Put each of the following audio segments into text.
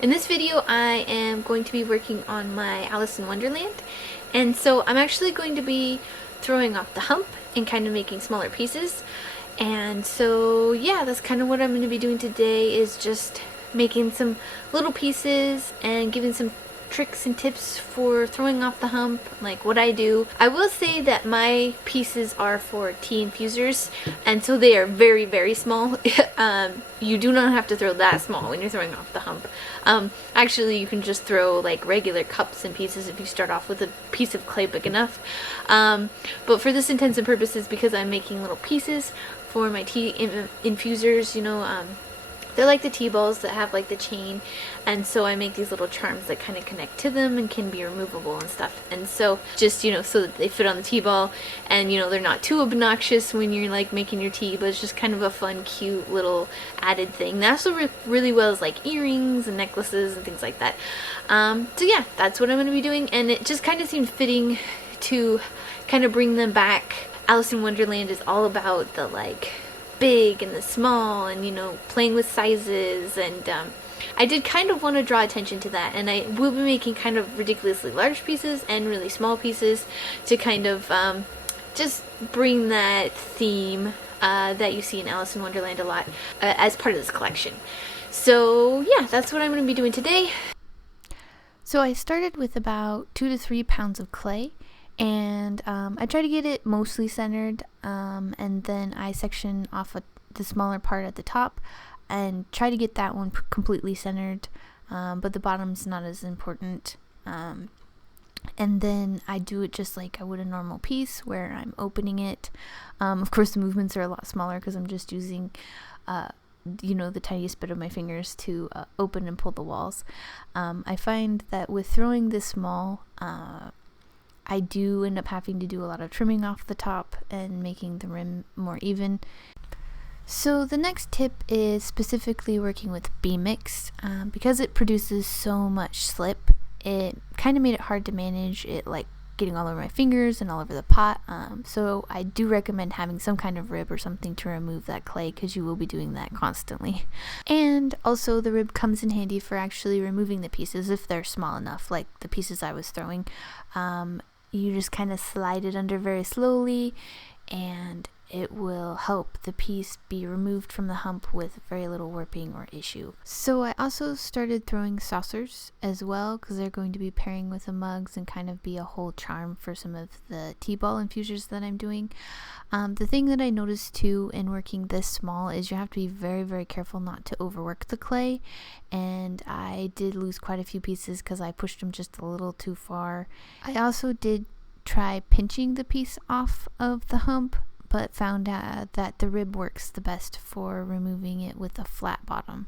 In this video I am going to be working on my Alice in Wonderland, and so I'm actually going to be throwing off the hump and kind of making smaller pieces. And so yeah, that's kind of what I'm going to be doing today, is just making some little pieces and giving some tricks and tips for throwing off the hump, like what I do. I will say that my pieces are for tea infusers, and so they are very, very small. You do not have to throw that small when you're throwing off the hump. Actually, you can just throw like regular cups and pieces if you start off with a piece of clay big enough. But for this intents and purposes, because I'm making little pieces for my tea infusers, they're like the tea balls that have like the chain, and so I make these little charms that kind of connect to them and can be removable and stuff. And so just, so that they fit on the tea ball, and they're not too obnoxious when you're like making your tea, but it's just kind of a fun, cute little added thing. That also really well as like earrings and necklaces and things like that. So yeah, that's what I'm going to be doing, and it just kind of seemed fitting to kind of bring them back. Alice in Wonderland is all about the like big and the small, and playing with sizes, and I did kind of want to draw attention to that, and I will be making kind of ridiculously large pieces and really small pieces to kind of just bring that theme that you see in Alice in Wonderland a lot as part of this collection. So yeah, that's what I'm going to be doing today. So I started with about 2 to 3 pounds of clay, and I try to get it mostly centered, and then I section off the smaller part at the top and try to get that one completely centered, but the bottom's not as important. And then I do it just like I would a normal piece, where I'm opening it. Of course the movements are a lot smaller because I'm just using the tiniest bit of my fingers to open and pull the walls. I find that with throwing this small, I do end up having to do a lot of trimming off the top and making the rim more even. So the next tip is specifically working with beam mix. Because it produces so much slip, it kind of made it hard to manage it, like getting all over my fingers and all over the pot. So I do recommend having some kind of rib or something to remove that clay, because you will be doing that constantly. And also the rib comes in handy for actually removing the pieces if they're small enough, like the pieces I was throwing. You just kind of slide it under very slowly, and it will help the piece be removed from the hump with very little warping or issue. So I also started throwing saucers as well, because they're going to be pairing with the mugs and kind of be a whole charm for some of the tea ball infusers that I'm doing. The thing that I noticed too in working this small is you have to be very, very careful not to overwork the clay, and I did lose quite a few pieces because I pushed them just a little too far. I also did try pinching the piece off of the hump, but found out that the rib works the best for removing it with a flat bottom.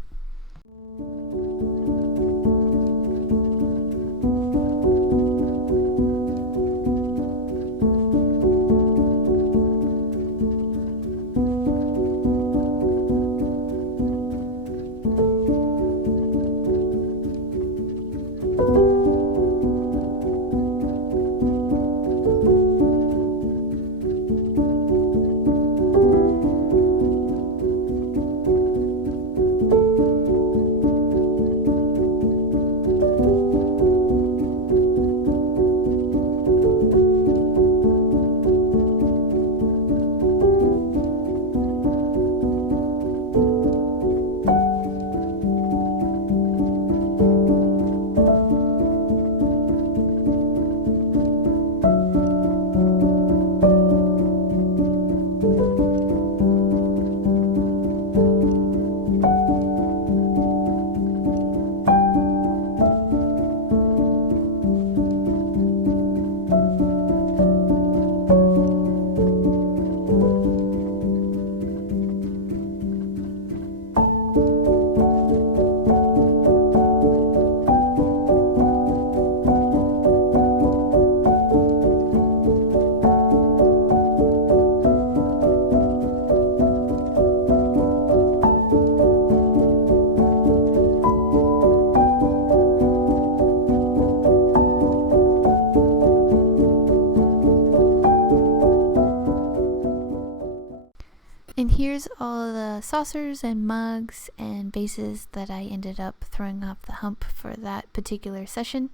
saucers and mugs and vases that I ended up throwing off the hump for that particular session.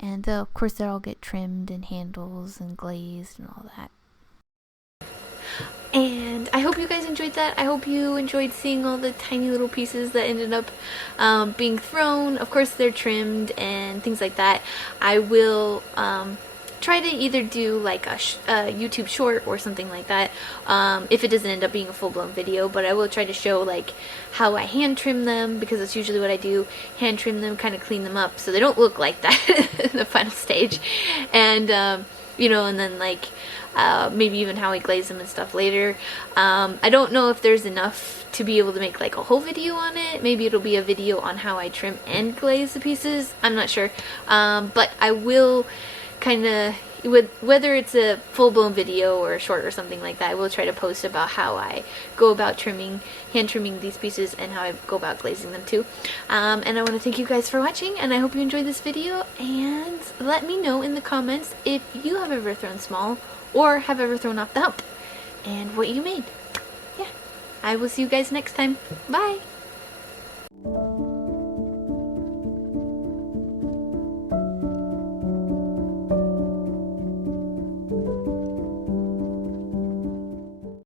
And of course they'll all get trimmed and handles and glazed and all that. And I hope you guys enjoyed that. I hope you enjoyed seeing all the tiny little pieces that ended up being thrown. Of course they're trimmed and things like that. I will try to either do like a YouTube short or something like that if it doesn't end up being a full-blown video, but I will try to show like how I hand trim them, because that's usually what I do. Hand trim them, kind of clean them up so they don't look like that in the final stage. And you know, and then like maybe even how I glaze them and stuff later. I don't know if there's enough to be able to make like a whole video on it. Maybe it'll be a video on how I trim and glaze the pieces. I'm not sure. But I will kind of, whether it's a full-blown video or a short or something like that, I will try to post about how I go about trimming, hand trimming these pieces, and how I go about glazing them too. And I want to thank you guys for watching, and I hope you enjoyed this video, and let me know in the comments if you have ever thrown small or have ever thrown off the hump and what you made. Yeah, I will see you guys next time. Bye!